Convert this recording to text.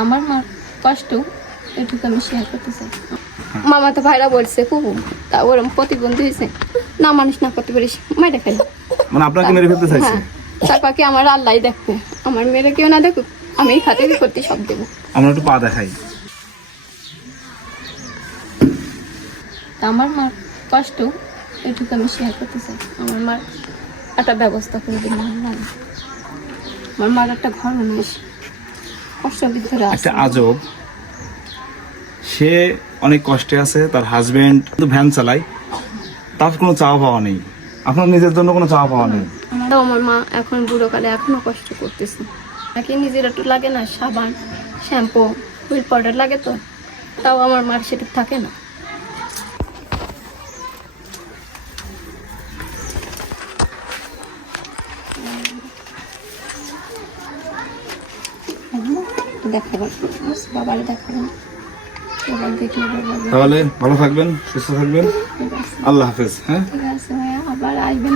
আমার মার কষ্ট এটুকু আমি শেয়ার করতে চাই। মামা তো ভাইরা বলছে খুব তা ওরম প্রতিবন্ধী হয়েছে না, মানুষ না করতে পারিস মাইটা ফেলে, মানে আপনাকে মেরে ফেলতে চাইছে। হ্যাঁ, তারপর কি আমার আল্লাহ দেখবে, আমার মেয়েরা কেউ না দেখুক, আমি এই খাতে করতে সব দেবো। আমরা একটু পা দেখাই। আমার মার কষ্ট এটুকু আমি শেয়ার করতে চাই। আমার মার একটা ব্যবস্থা করে দিন, আমার মার একটা ঘর মানুষ কষ্টের ভিতরে আছে। একটা আজব, সে অনেক কষ্টে আছে, তার হাজবেন্ড ভ্যান চালায়, তার কোনো চাওয়া পাওয়া নেই, আপনার নিজের জন্য কোনো চাওয়া পাওয়া নেই। আমার মা এখন বুড়োকালে এখনো কষ্ট করতেছে, নাকি নিজের একটু লাগে না, সাবান শ্যাম্পু হুইল পাউডার লাগে, তো তাও আমার মার সেটা থাকে না। দেখাবেন বাবারে, দেখাবেন তাহলে ভালো থাকবেন, সুস্থ থাকবেন, আল্লাহ হাফেজ। হ্যাঁ, ঠিক আছে ভাইয়া, আবার আসবেন।